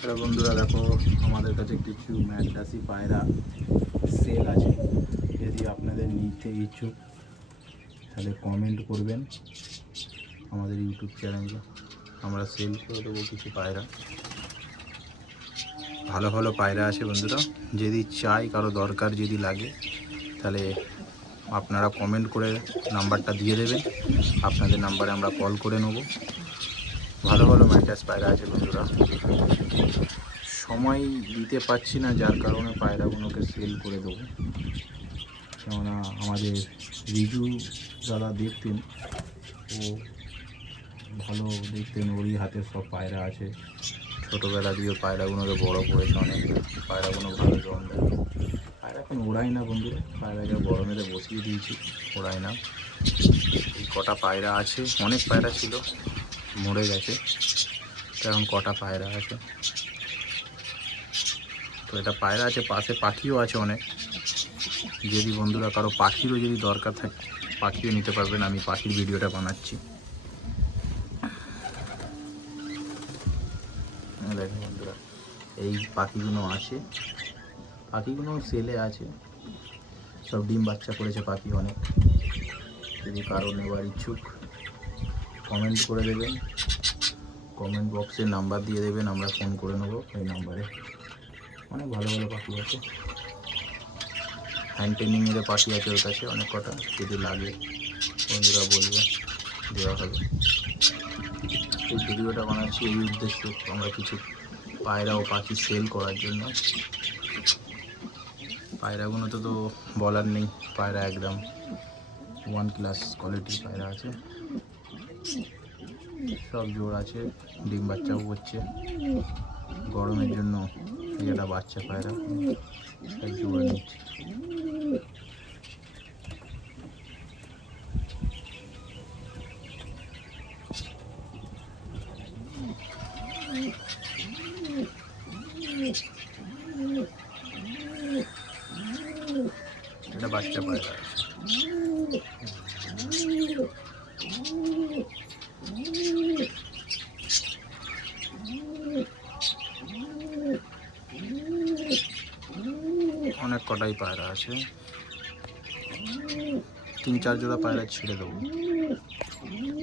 Hello বন্ধুরা, দেখো আমাদের কাছে কিছু ম্যাড্রাসি পায়রা সেল আছে। যদি আপনাদের নিতে ইচ্ছুক তাহলে কমেন্ট করবেন আমাদের ইউটিউব চ্যানেলে, আমরা সেল করে দেবো কিছু পায়রা। ভালো ভালো পায়রা আছে বন্ধুরা, যদি চাই কারো দরকার যদি লাগে তাহলে আপনারা কমেন্ট করে নাম্বারটা দিয়ে দেবেন, আপনাদের নাম্বারে আমরা কল করে নেব। ভালো ভালো ম্যাড্রাস পায়রা আছে বন্ধুরা, সময় দিতে পারছি না যার কারণে পায়রাগুলোকে সেল করে দেবো। কেননা আমাদের রিজু দাদা দেখতেন, ও ভালো দেখতেন, ওরই হাতের সব পায়রা আছে। ছোটোবেলা দিয়ে পায়রাগুলোকে বড় করেছে অনেক, পায়রাগুলো ভালো জল দেয়। পায়রা এখন ওড়াই না বন্ধুরা, পায়রাকে গরমেতে বসিয়ে দিয়েছি, ওড়াই না। এই কটা পায়রা আছে, অনেক পায়রা ছিল মরে গেছে, তো এখন কটা পায়রা আছে। তো এটা পায়রা আছে, পাশে পাখিও আছে অনেক। যদি বন্ধুরা কারো পাখিরও যদি দরকার থাকে পাখিও নিতে পারবেন, আমি পাখির ভিডিওটা বানাচ্ছি। দেখুন বন্ধুরা, এই পাখিগুলো আছে, পাখিগুলো সেলে আছে, সব ডিম বাচ্চা করেছে পাখি অনেক। যদি কারো নেওয়ার ইচ্ছুক কমেন্ট করে দেবেন, কমেন্ট বক্সে নাম্বার দিয়ে দেবেন, আমরা ফোন করে নেবো এই নাম্বারে। অনেক ভালো ভালো পাখি আছে, হ্যান্ড ট্রেনিংয়ের পাখি আছে ওর কাছে অনেক কটা, যদি লাগে বন্ধুরা বলবে, দেওয়া হবে। এই ভিডিওটা বানাচ্ছি এই উদ্দেশ্যে, আমরা কিছু পায়রা ও পাখি সেল করার জন্য। পায়রাগুলো তো বলার নেই, পায়রা একদম 1 ক্লাস কোয়ালিটির পায়রা আছে, সব জোর আছে, ডিম বাচ্চাও করছে। গরমের জন্য এটা বাচ্চা পায়রা জোর নিচ্ছে। এটা বাচ্চা পায়রা আছে। অনেক কটাই পায়রা আছে, 3-4 জোড়া পায়রা ছেড়ে দেবো।